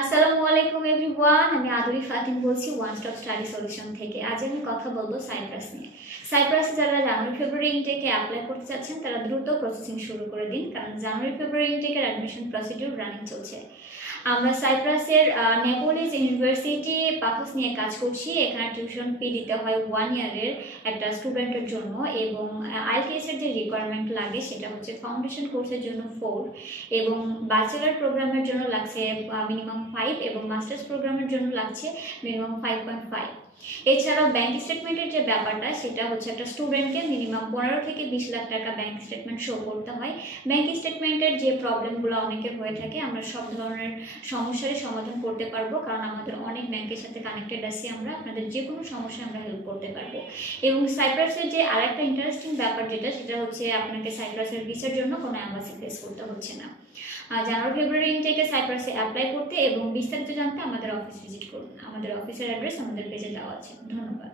আসসালামু আলাইকুম এভরিওয়ান, আমি আদরি ফাতিম বলছি ওয়ান স্টপ স্টাডি সলিউশন থেকে। আজ আমি কথা বলবো সাইপ্রাস নিয়ে। সাইপ্রাসে যারা জানুয়ারি ফেব্রুয়ারি ইনটেকে অ্যাপ্লাই করতে চাচ্ছেন তারা দ্রুত প্রসেসিং শুরু করে দিন, কারণ জানুয়ারি ফেব্রুয়ারি ইনটেকের অ্যাডমিশন প্রসিডিউর রানিং চলছে। আমরা সাইপ্রাসের নেপোলিস ইউনিভার্সিটি পাফোস নিয়ে কাজ করছি। এখানে টিউশন ফি দিতে হয় 1 ইয়ারের একটা স্টুডেন্টের জন্য, এবং আইটিএসের যে রিকোয়ারমেন্ট লাগে সেটা হচ্ছে ফাউন্ডেশন কোর্সের জন্য 4, এবং ব্যাচেলার প্রোগ্রামের জন্য লাগছে মিনিমাম 5, এবং মাস্টার্স প্রোগ্রামের জন্য লাগছে মিনিমাম 5.5। এছাড়াও ব্যাংক স্টেটমেন্টের যে ব্যাপারটা সেটা হচ্ছে একটা স্টুডেন্টকে মিনিমাম 15 থেকে 20 লাখ টাকা ব্যাংক স্টেটমেন্ট শো করতে হয়। ব্যাংক স্টেটমেন্টের যে প্রবলেমগুলো অনেকের হয়ে থাকে, আমরা সব ধরনের সমস্যারই সমাধান করতে পারবো, কারণ আমাদের অনেক ব্যাংকের সাথে কানেক্টেড আছি। আমরা আপনাদের যে কোনো সমস্যায় আমরা হেল্প করতে পারবো। এবং সাইপ্রাসের যে আরেকটা ইন্টারেস্টিং ব্যাপার সেটা হচ্ছে আপনাকে সাইপ্রাসের ভিসার জন্য কোনো অ্যাম্বাসি ফেস করতে হচ্ছে না। জানুয়ারি ফেব্রুয়ারি ইনটেকে সাইপ্রাসে অ্যাপ্লাই করতে এবং বিস্তারিত জানতে আমাদের অফিস ভিজিট করুন। আমাদের অফিসের অ্যাড্রেস আমাদের পেজে দেওয়া আছে। ধন্যবাদ।